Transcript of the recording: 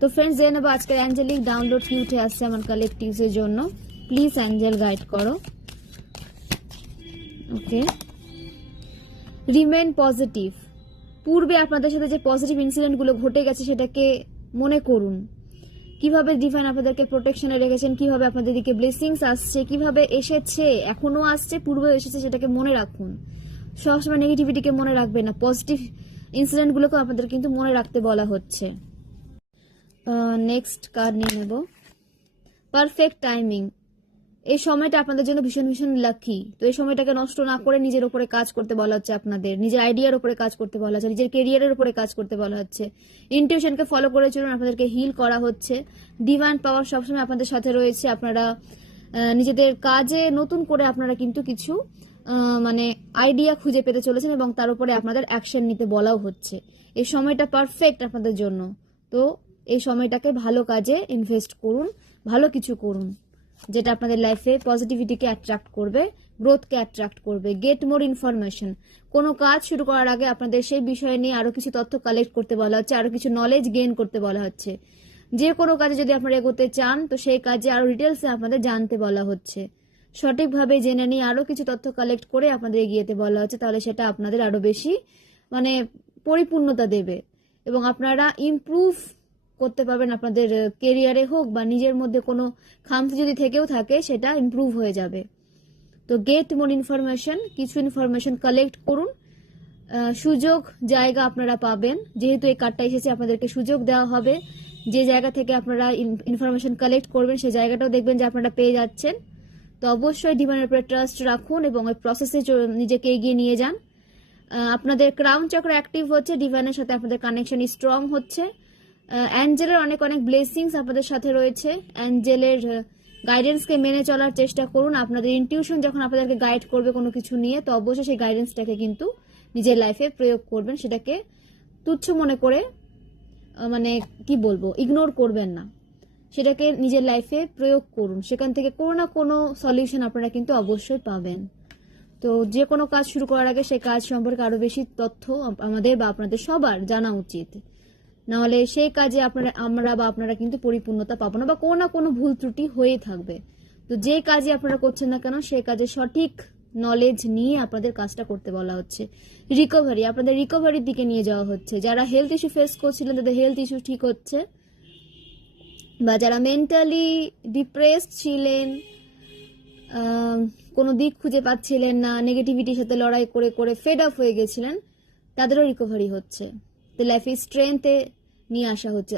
তো ফ্রেন্ডস, জেনে নেবো আজকের অ্যাঞ্জেলিক ডাউনলোড কি উঠে আসছে আমার কালেকটিভসের জন্য। প্লিজ অ্যাঞ্জেল গাইড করো। ওকে, রিমেন পজিটিভ। পূর্বে আপনাদের সাথে যে পজিটিভ ইনসিডেন্টগুলো ঘটে গেছে সেটাকে মনে করুন। কিভাবে ডিভাইন আপনাদেরকে প্রোটেকশনে রেখেছেন, কিভাবে আপনাদের দিকে ব্লেসিংস আসছে, কিভাবে এসেছে, এখনো আসছে, পূর্বে এসেছে, সেটাকে মনে রাখুন। সবসময় নেগেটিভিটিকে মনে রাখবেন না, পজিটিভ ইনসিডেন্টগুলোকে আপনাদের কিন্তু মনে রাখতে বলা হচ্ছে। নেক্সট কার্ড নিয়ে নেব, পারফেক্ট টাইমিং। এই সময়টা আপনাদের জন্য ভীষণ ভীষণ লাকি। তো এই সময়টাকে নষ্ট না করে নিজের উপরে কাজ করতে বলা হচ্ছে, আপনাদের নিজের আইডিয়ার উপরে কাজ করতে বলা হচ্ছে, নিজের কেরিয়ারের উপরে কাজ করতে বলা হচ্ছে। ইনটিউশনকে ফলো করে চলুন, আপনাদেরকে হিল করা হচ্ছে। ডিভাইন পাওয়ার সবসময় আপনাদের সাথে রয়েছে। আপনারা নিজেদের কাজে নতুন করে আপনারা কিন্তু কিছু মানে আইডিয়া খুঁজে পেতে চলেছেন এবং তার উপরে আপনাদের অ্যাকশন নিতে বলাও হচ্ছে। এই সময়টা পারফেক্ট আপনাদের জন্য। তো এই সময়টাকে ভালো কাজে ইনভেস্ট করুন, ভালো কিছু করুন যেটা আপনাদের লাইফে পজিটিভিটিকে অ্যাট্রাক্ট করবে, গ্রোথকে অ্যাট্রাক্ট করবে। Get more information. কোনো কাজ শুরু করার আগে আপনাদের সেই বিষয় নিয়ে আরো কিছু তথ্য কালেক্ট করতে বলা হচ্ছে, আরো কিছু নলেজ গেইন করতে বলা হচ্ছে। যে কোনো কাজে যদি আপনারা এগোতে চান তো সেই কাজে আরো ডিটেলসে আপনাদের জানতে বলা হচ্ছে। সঠিকভাবে জেনে নিয়ে আরো কিছু তথ্য কালেক্ট করে আপনাদের এগিয়ে যেতে বলা হচ্ছে, তাহলে সেটা আপনাদের আরো বেশি মানে পরিপূর্ণতা দেবে এবং আপনারা ইমপ্রুভ করতে পারবেন। আপনাদের কেরিয়ারে হোক বা নিজের মধ্যে কোনো খামতি যদি থেকেও থাকে সেটা ইমপ্রুভ হয়ে যাবে। তো গেট মোর ইনফরমেশন, কিছু ইনফরমেশন কালেক্ট করুন। সুযোগ জায়গা আপনারা পাবেন, যেহেতু এই কার্ডটা এসেছে আপনাদেরকে সুযোগ দেওয়া হবে। যে জায়গা থেকে আপনারা ইনফরমেশন কালেক্ট করবেন সেই জায়গাটাও দেখবেন যে আপনারা পেয়ে যাচ্ছেন। তো অবশ্যই ডিভাইনের উপরে ট্রাস্ট রাখুন এবং ওই প্রসেসে নিজেকে এগিয়ে নিয়ে যান। আপনাদের ক্রাউন চক্র অ্যাক্টিভ হচ্ছে, ডিভাইনের সাথে আপনাদের কানেকশন স্ট্রং হচ্ছে। অ্যাঞ্জেলের অনেক অনেক ব্লেসিংস আপনাদের সাথে রয়েছে। অ্যাঞ্জেলের গাইডেন্সকে মেনে চলার চেষ্টা করুন। আপনাদের ইনটিউশন যখন আপনাদেরকে গাইড করবে কোনো কিছু নিয়ে, তো অবশ্যই সেই গাইডেন্সটাকে কিন্তু নিজের লাইফে প্রয়োগ করবেন। সেটাকে তুচ্ছ মনে করে মানে কি বলবো, ইগনোর করবেন না, সেটাকে নিজের লাইফে প্রয়োগ করুন। সেখান থেকে কোনো না কোনো সলিউশন আপনারা কিন্তু অবশ্যই পাবেন। তো যে কোনো কাজ শুরু করার আগে সেই কাজ সম্পর্কে আরো বেশি তথ্য আমাদের বা আপনাদের সবার জানা উচিত, নাহলে সেই কাজে আমরা বা আপনারা কিন্তু পরিপূর্ণতা পাবো না বা কোনো না কোনো ভুল ত্রুটি হয়ে থাকবে। তো যে কাজে আপনারা করছেন না কেন সেই কাজে সঠিক নলেজ নিয়ে আপনাদের কাজটা করতে বলা হচ্ছে। রিকভারি, আপনাদের রিকভারির দিকে নিয়ে যাওয়া হচ্ছে। যারা হেলথ ইস্যু ফেস করছিলেন তাদের হেলথ ইস্যু ঠিক হচ্ছে, বা যারা মেন্টালি ডিপ্রেসড ছিলেন, কোনো দিক খুঁজে পাচ্ছিলেন না, নেগেটিভিটির সাথে লড়াই করে করে ফেড আপ হয়ে গেছিলেন, তাদেরও রিকভারি হচ্ছে। তো লাইফে স্ট্রেংথে নিয়ে আসা হচ্ছে।